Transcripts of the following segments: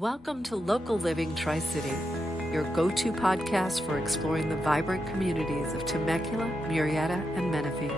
Welcome to Local Living Tricity, your go-to podcast for exploring the vibrant communities of Temecula, Murrieta, and Menifee.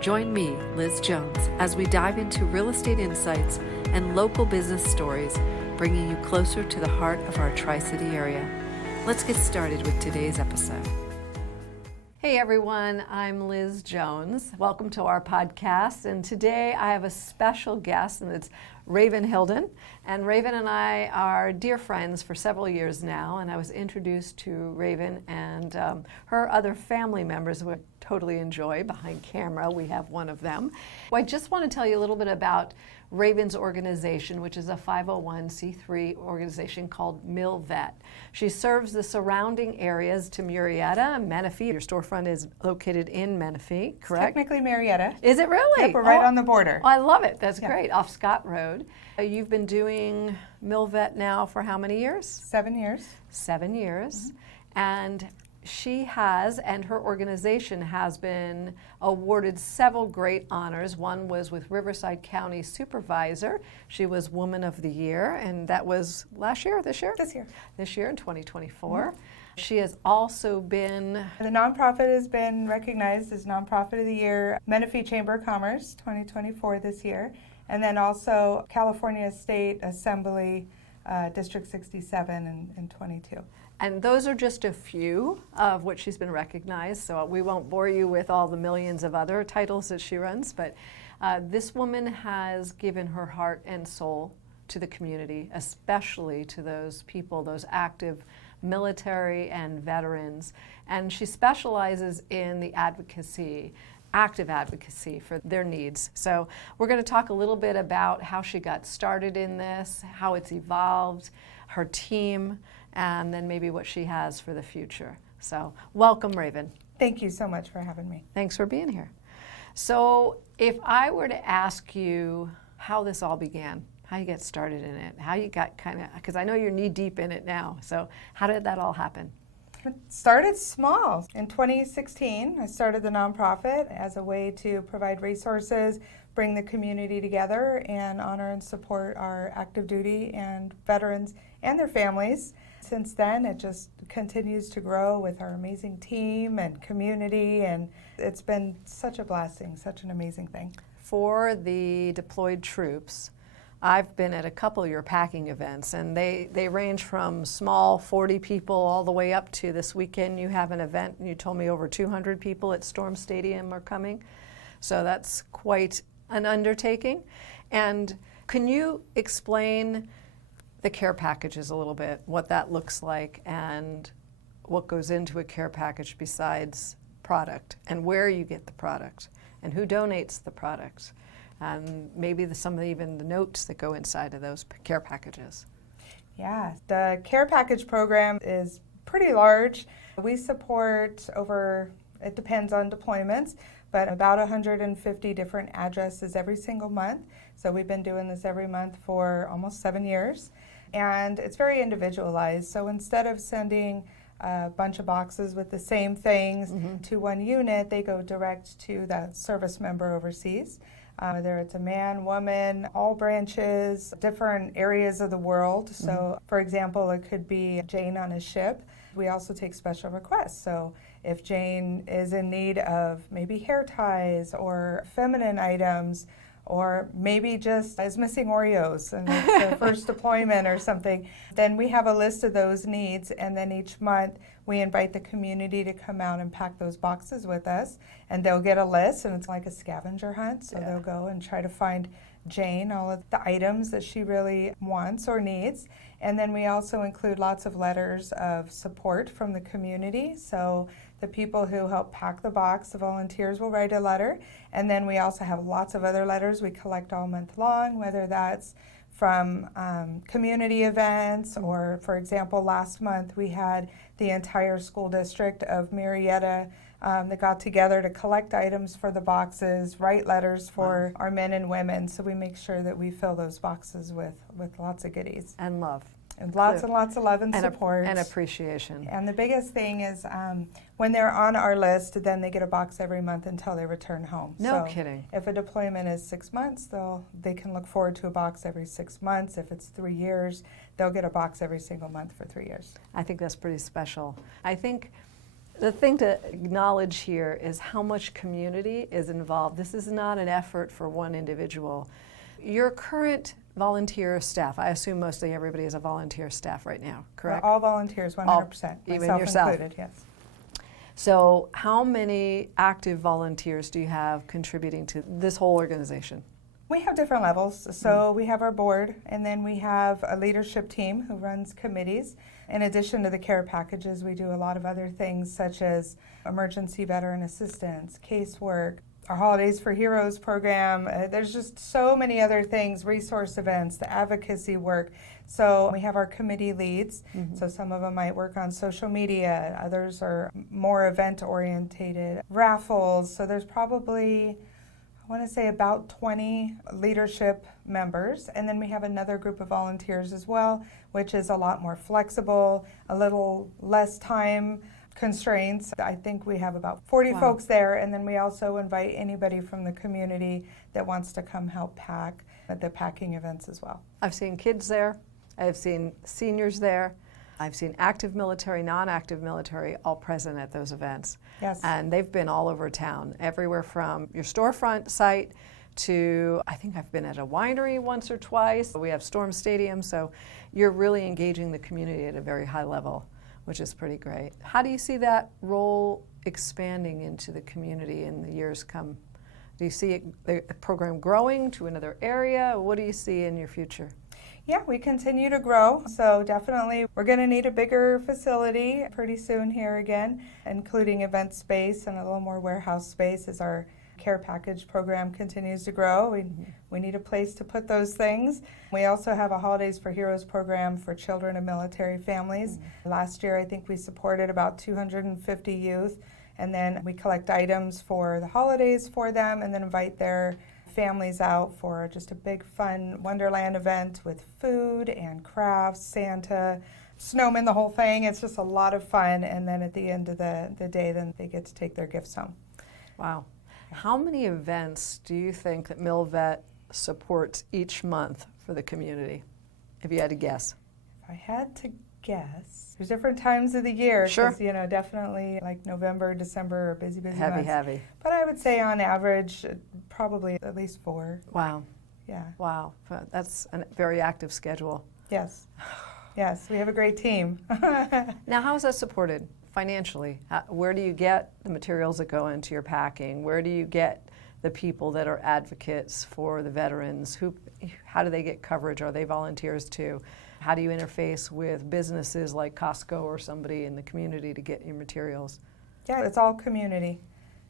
Join me, Liz Jones, as we dive into real estate insights and local business stories, bringing you closer to the heart of our Tri-City area. Let's get started with today's episode. Hey everyone, I'm Liz Jones. Welcome to our podcast, and today I have a special guest, and it's Raven Hilden. And Raven and I are dear friends for several years now, and I was introduced to Raven and her other family members who I totally enjoy. Behind camera, we have one of them. Well, I just want to tell you a little bit about Raven's organization, which is a 501c3 organization called Milvet. She serves the surrounding areas to Murrieta, Menifee. Your storefront is located in Menifee, correct? Technically Murrieta. Is it really? Yep, we're right on the border. Oh, I love it. That's great. Off Scott Road. You've been doing Milvet now for how many years? 7 years. 7 years. And she has, and her organization has been awarded several great honors. One was with Riverside County Supervisor. She was Woman of the Year, and that was last year, this year? This year. This year in 2024. She has also been... The nonprofit has been recognized as Nonprofit of the Year, Menifee Chamber of Commerce 2024 this year, and then also California State Assembly District 67 in 22. And those are just a few of what she's been recognized, so we won't bore you with all the millions of other titles that she runs, but this woman has given her heart and soul to the community, especially to those people, those active military and veterans, and she specializes in the active advocacy for their needs. So we're going to talk a little bit about how she got started in this, how it's evolved, her team, and then maybe what she has for the future. So welcome, Raven. Thank you so much for having me. Thanks for being here. So if I were to ask you how this all began, how you got started in it, how you got because I know you're knee deep in it now, so how did that all happen? It started small. In 2016, I started the nonprofit as a way to provide resources, bring the community together, and honor and support our active duty and veterans and their families. Since then, it just continues to grow with our amazing team and community, and it's been such a blessing, such an amazing thing. For the deployed troops, I've been at a couple of your packing events, and they range from small 40 people all the way up to this weekend you have an event, and you told me over 200 people at Storm Stadium are coming. So that's quite an undertaking. And can you explain the care packages a little bit, what that looks like and what goes into a care package besides product, and where you get the product and who donates the product, and maybe even the notes that go inside of those care packages? Yeah, the care package program is pretty large. We support it depends on deployments, but about 150 different addresses every single month. So we've been doing this every month for almost 7 years. And it's very individualized. So instead of sending a bunch of boxes with the same things to one unit, they go direct to that service member overseas. Whether it's a man, woman, all branches, different areas of the world. So, for example, it could be Jane on a ship. We also take special requests. So if Jane is in need of maybe hair ties or feminine items, or maybe just is missing Oreos and it's their first deployment or something, then we have a list of those needs, and then each month we invite the community to come out and pack those boxes with us, and they'll get a list, and it's like a scavenger hunt, so they'll go and try to find Jane all of the items that she really wants or needs. And then we also include lots of letters of support from the community. So the people who help pack the box, the volunteers will write a letter. And then we also have lots of other letters we collect all month long, whether that's from community events, or, for example, last month we had the entire school district of Murrieta that got together to collect items for the boxes, write letters for our men and women, so we make sure that we fill those boxes with lots of goodies. And love. And lots and lots of love and support. And appreciation. And the biggest thing is when they're on our list, then they get a box every month until they return home. No kidding. If a deployment is 6 months, they can look forward to a box every 6 months. If it's 3 years, they'll get a box every single month for 3 years. I think that's pretty special. I think the thing to acknowledge here is how much community is involved. This is not an effort for one individual. Your current volunteer staff, I assume mostly everybody is a volunteer staff right now, correct? All volunteers, 100%. Even myself yourself? Included, yes. So how many active volunteers do you have contributing to this whole organization? We have different levels. So we have our board, and then we have a leadership team who runs committees. In addition to the care packages, we do a lot of other things such as emergency veteran assistance, casework, our Holidays for Heroes program. There's just so many other things, resource events, the advocacy work. So we have our committee leads. So some of them might work on social media, others are more event orientated, raffles. So there's probably, I want to say about 20 leadership members. And then we have another group of volunteers as well, which is a lot more flexible, a little less time constraints. I think we have about 40 folks there, and then we also invite anybody from the community that wants to come help pack at the packing events as well. I've seen kids there. I've seen seniors there. I've seen active military, non-active military, all present at those events. Yes. And they've been all over town, everywhere from your storefront site to, I think I've been at a winery once or twice. We have Storm Stadium, so you're really engaging the community at a very high level, which is pretty great. How do you see that role expanding into the community in the years come? Do you see the program growing to another area? What do you see in your future? Yeah, we continue to grow, so definitely we're going to need a bigger facility pretty soon here again, including event space and a little more warehouse space as our care package program continues to grow. We need a place to put those things. We also have a Holidays for Heroes program for children of military families. Last year, I think we supported about 250 youth, and then we collect items for the holidays for them and then invite their families out for just a big fun Wonderland event with food and crafts, Santa, snowmen, the whole thing. It's just a lot of fun, and then at the end of the day, then they get to take their gifts home. Wow. How many events do you think that Milvet supports each month for the community, if you had to guess? If I had to guess, there's different times of the year. Sure. 'Cause, definitely like November, December are busy months. Heavy. But I would say on average, probably at least 4. Wow. Yeah. Wow. That's a very active schedule. Yes. Yes, we have a great team. Now, how is that supported financially? Where do you get the materials that go into your packing? Where do you get the people that are advocates for the veterans? How do they get coverage? Are they volunteers too? How do you interface with businesses like Costco or somebody in the community to get your materials? Yeah, it's all community.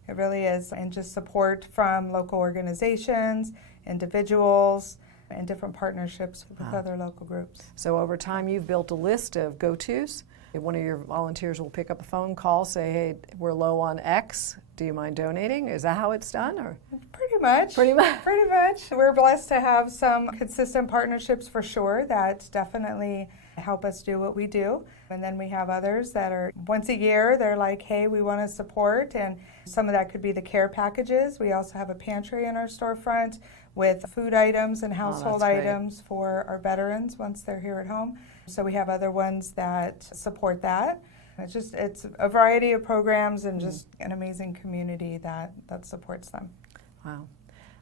It really is. And just support from local organizations, individuals, and different partnerships with other local groups. So over time, you've built a list of go-tos. One of your volunteers will pick up a phone call, say, hey, we're low on X. Do you mind donating? Is that how it's done? Or Pretty much. Pretty much. Pretty much. We're blessed to have some consistent partnerships for sure that definitely help us do what we do. And then we have others that are once a year, they're like, hey, we want to support. And some of that could be the care packages. We also have a pantry in our storefront with food items and household items for our veterans once they're here at home. So we have other ones that support that. It's a variety of programs and just an amazing community that supports them. Wow.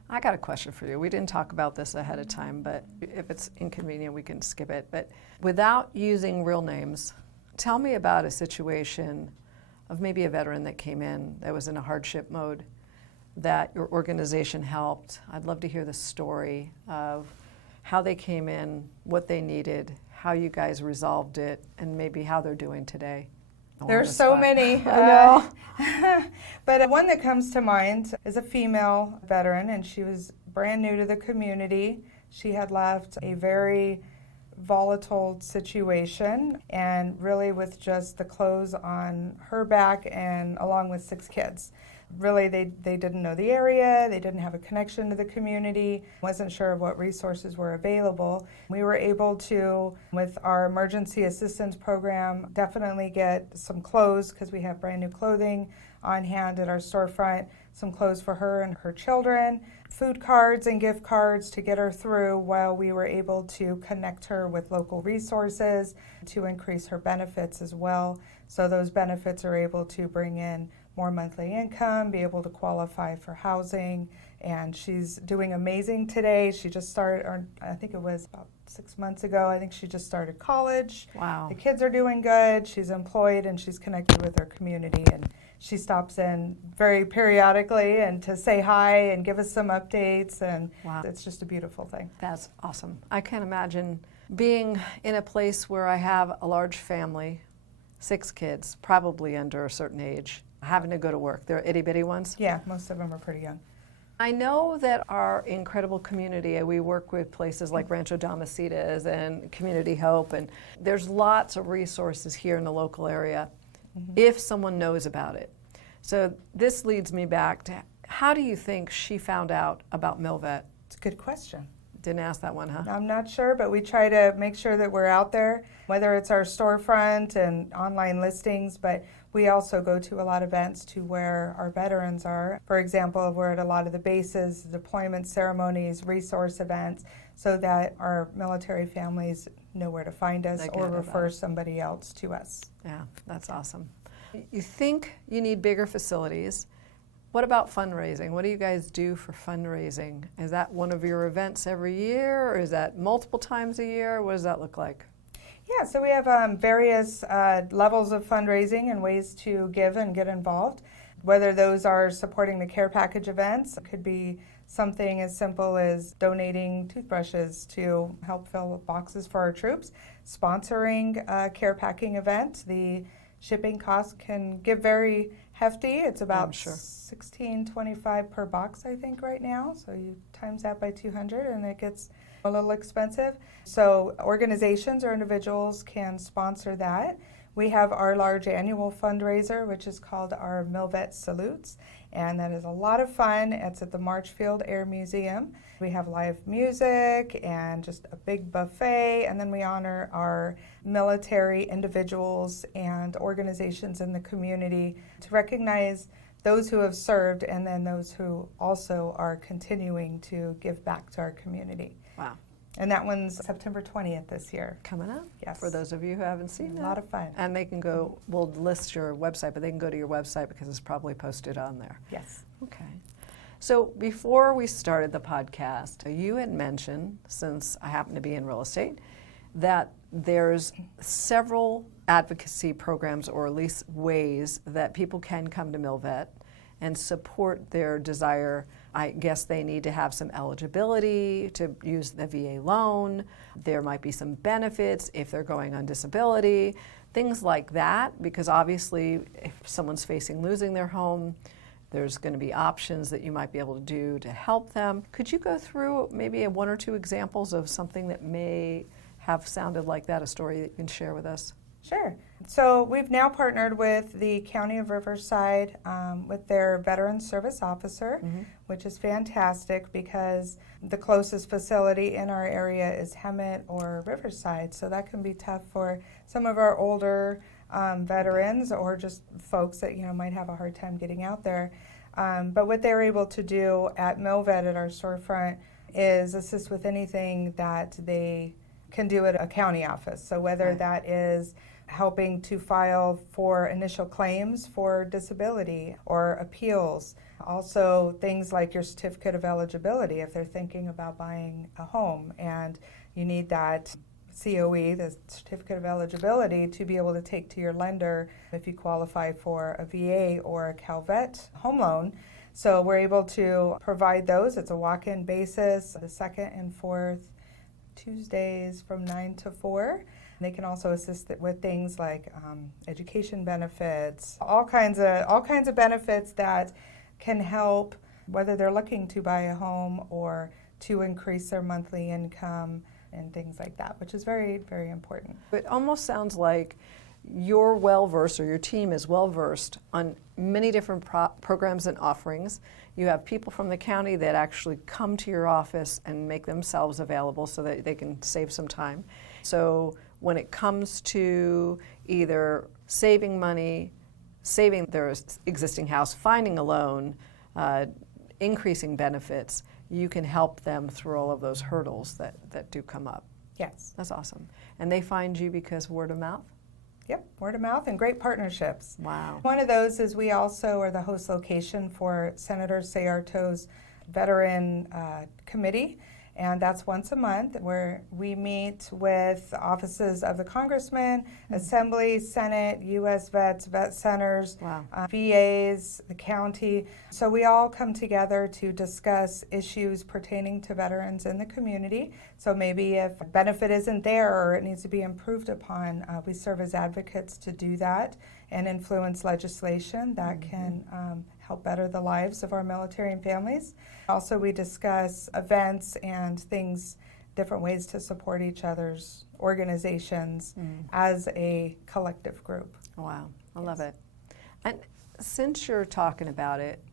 I got a question for you. We didn't talk about this ahead of time, but if it's inconvenient, we can skip it. But without using real names, tell me about a situation of maybe a veteran that came in that was in a hardship mode that your organization helped. I'd love to hear the story of how they came in, what they needed, how you guys resolved it, and maybe how they're doing today. There's so many. I know. But one that comes to mind is a female veteran, and she was brand new to the community. She had left a very volatile situation, and really with just the clothes on her back and along with 6 kids. really they didn't know the area, they didn't have a connection to the community, wasn't sure of what resources were available. We were able to, with our emergency assistance program, definitely get some clothes because we have brand new clothing on hand at our storefront, some clothes for her and her children, food cards and gift cards to get her through while we were able to connect her with local resources to increase her benefits as well. So those benefits are able to bring in more monthly income, be able to qualify for housing, and she's doing amazing today. She just started, or I think it was about 6 months ago, I think she just started college. Wow. The kids are doing good, she's employed, and she's connected with her community, and she stops in very periodically and to say hi and give us some updates, and wow. It's just a beautiful thing. That's awesome. I can't imagine being in a place where I have a large family, 6 kids, probably under a certain age, having to go to work. They're itty-bitty ones? Yeah, most of them are pretty young. I know that our incredible community, we work with places like Rancho Domicitas and Community Hope, and there's lots of resources here in the local area if someone knows about it. So this leads me back to, how do you think she found out about Milvet? It's a good question. Didn't ask that one, huh? I'm not sure, but we try to make sure that we're out there, whether it's our storefront and online listings, but we also go to a lot of events to where our veterans are. For example, we're at a lot of the bases, deployment ceremonies, resource events, so that our military families know where to find us or refer somebody else to us. Yeah, that's awesome. You think you need bigger facilities. What about fundraising? What do you guys do for fundraising? Is that one of your events every year, or is that multiple times a year? What does that look like? Yeah, so we have various levels of fundraising and ways to give and get involved. Whether those are supporting the care package events, it could be something as simple as donating toothbrushes to help fill boxes for our troops, sponsoring a care packing event. The shipping costs can get very hefty. It's about $16.25 per box, I think, right now. So you times that by 200 and it gets a little expensive. So organizations or individuals can sponsor that. We have our large annual fundraiser, which is called our Milvet Salutes, and that is a lot of fun. It's at the Marchfield Air Museum. We have live music and just a big buffet, and then we honor our military individuals and organizations in the community to recognize those who have served and then those who also are continuing to give back to our community. Wow. And that one's September 20th this year. Coming up? Yes. For those of you who haven't seen that. A lot of fun. And they can go, we'll list your website, but they can go to your website because it's probably posted on there. Yes. Okay. So before we started the podcast, you had mentioned, since I happen to be in real estate, that there's several advocacy programs, or at least ways that people can come to Milvet and support their desire. I guess they need to have some eligibility to use the VA loan. There might be some benefits if they're going on disability, things like that, because obviously if someone's facing losing their home, there's going to be options that you might be able to do to help them. Could you go through maybe 1 or 2 examples of something that may have sounded like that, a story that you can share with us? Sure. So we've now partnered with the County of Riverside with their Veteran Service Officer, which is fantastic because the closest facility in our area is Hemet or Riverside. So that can be tough for some of our older veterans or just folks that might have a hard time getting out there. But what they're able to do at Milvet at our storefront is assist with anything that they can do at a county office. So whether that is helping to file for initial claims for disability or appeals. Also things like your certificate of eligibility if they're thinking about buying a home and you need that COE, the certificate of eligibility, to be able to take to your lender if you qualify for a VA or a CalVet home loan. So we're able to provide those. It's a walk-in basis, the second and fourth Tuesdays from 9 to 4. They can also assist with things like education benefits, all kinds of benefits that can help whether they're looking to buy a home or to increase their monthly income and things like that, which is very, very important. It almost sounds like you're well-versed, or your team is well-versed on many different programs and offerings. You have people from the county that actually come to your office and make themselves available so that they can save some time. So when it comes to either saving money, saving their existing house, finding a loan, increasing benefits, you can help them through all of those hurdles that do come up. Yes. That's awesome. And they find you because word of mouth? Yep, word of mouth and great partnerships. Wow. One of those is we also are the host location for Senator Sayarto's Veteran Committee, and that's once a month where we meet with offices of the Congressman, Assembly, Senate, U.S. Vets, Vet Centers, Wow. VAs, the county. So we all come together to discuss issues pertaining to veterans in the community. So maybe if a benefit isn't there or it needs to be improved upon, we serve as advocates to do that and influence legislation that can help better the lives of our military and families. Also, we discuss events and things, different ways to support each other's organizations as a collective group. Wow, I love it. And since you're talking about it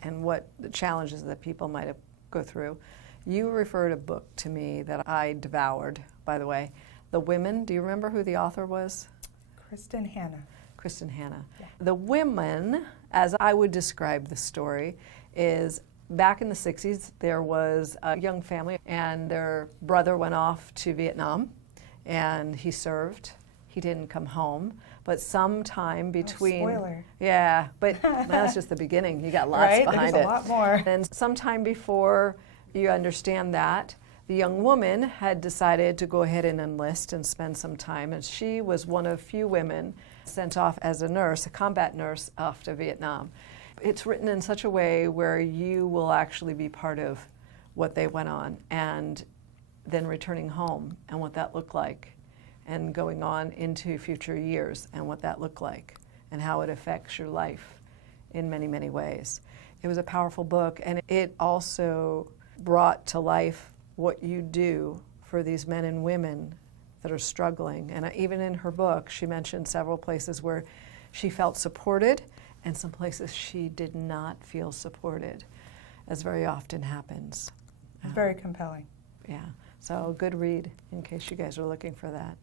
and what the challenges that people might have go through, you referred a book to me that I devoured, by the way. The Women, do you remember who the author was? Kristen Hanna. Kristen Hanna. Yeah. The Women, as I would describe the story, is back in the 60s, there was a young family and their brother went off to Vietnam and he served. He didn't come home, but sometime between... Spoiler. Yeah, but that's just the beginning. You got lots Right? behind There's it. a lot more. And sometime before you understand that, the young woman had decided to go ahead and enlist and spend some time, and she was one of few women sent off as a nurse, a combat nurse, off to Vietnam. It's written in such a way where you will actually be part of what they went on, and then returning home and what that looked like, and going on into future years and what that looked like, and how it affects your life in many, many ways. It was a powerful book, and it also brought to life what you do for these men and women that are struggling. And even in her book, she mentioned several places where she felt supported and some places she did not feel supported, as very often happens. Very compelling. Yeah, so a good read in case you guys are looking for that.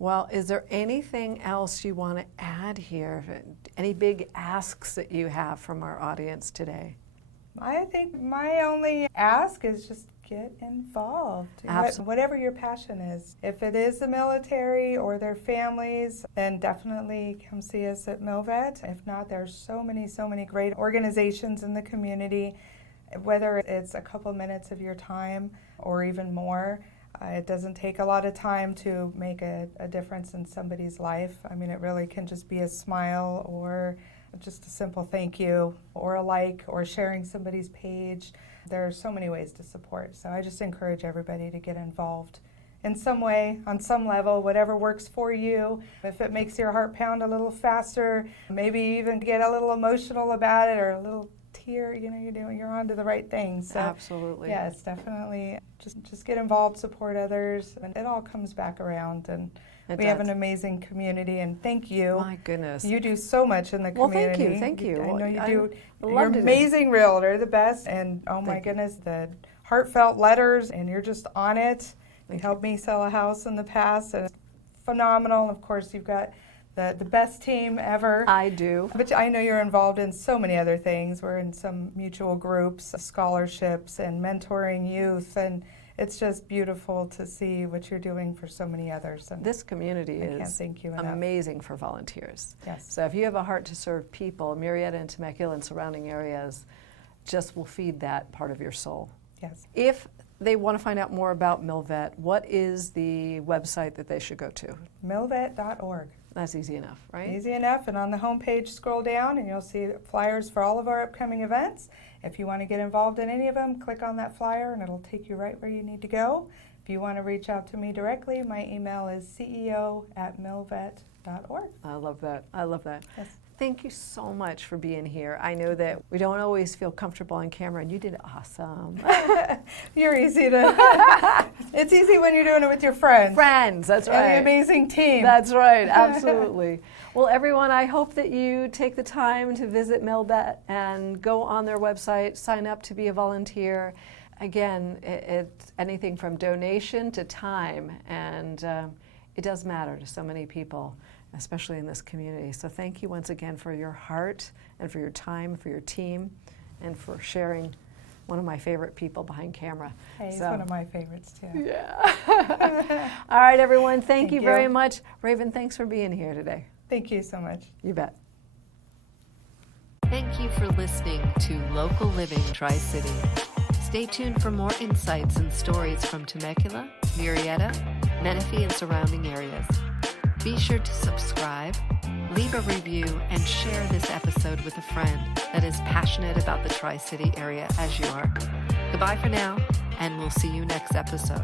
Well, is there anything else you want to add here? Any big asks that you have from our audience today? I think my only ask is just get involved. Absolutely. Whatever your passion is. If it is the military or their families, then definitely come see us at Milvet. If not, there's so many great organizations in the community. Whether it's a couple minutes of your time or even more, it doesn't take a lot of time to make a difference in somebody's life. I mean, it really can just be a smile or just a simple thank you or a like or sharing somebody's page. There are so many ways to support. So I just encourage everybody to get involved in some way, on some level, whatever works for you. If it makes your heart pound a little faster, maybe even get a little emotional about it or a little tear, you're on to the right thing. So Absolutely. yes, definitely just get involved, support others, and it all comes back around. And we have an amazing community, and thank you. My goodness. You do so much in the community. Well, thank you. I know you do. I You're loved an it. amazing realtor, the best, and oh my goodness, the heartfelt letters, and you're just on it. You helped me sell a house in the past, and it's phenomenal. Of course, you've got the best team ever. I do. But I know you're involved in so many other things. We're in some mutual groups, scholarships, and mentoring youth, and it's just beautiful to see what you're doing for so many others. And This community I can't is thank you enough. amazing for volunteers. Yes. So if you have a heart to serve people, Murrieta and Temecula and surrounding areas just will feed that part of your soul. Yes. If they want to find out more about Milvet, what is the website that they should go to? Milvet.org. That's easy enough, right? Easy enough, and on the homepage, scroll down and you'll see flyers for all of our upcoming events. If you want to get involved in any of them, click on that flyer and it'll take you right where you need to go. If you want to reach out to me directly, my email is ceo@milvet.org. I love that. I love that. Yes. Thank you so much for being here. I know that we don't always feel comfortable on camera, and you did awesome. You're easy to, it's easy when you're doing it with your friends. Friends, that's right. And an amazing team. That's right, absolutely. Well, everyone, I hope that you take the time to visit Milvet and go on their website, sign up to be a volunteer. Again, it's anything from donation to time, and it does matter to so many people, especially in this community. So thank you once again for your heart and for your time, for your team, and for sharing one of my favorite people behind camera. Hey, he's one of my favorites too. Yeah. All right, everyone, thank you very much. Raven, thanks for being here today. Thank you so much. You bet. Thank you for listening to Local Living Tri-City. Stay tuned for more insights and stories from Temecula, Murrieta, Menifee, and surrounding areas. Be sure to subscribe, leave a review, and share this episode with a friend that is passionate about the Tri-City area as you are. Goodbye for now, and we'll see you next episode.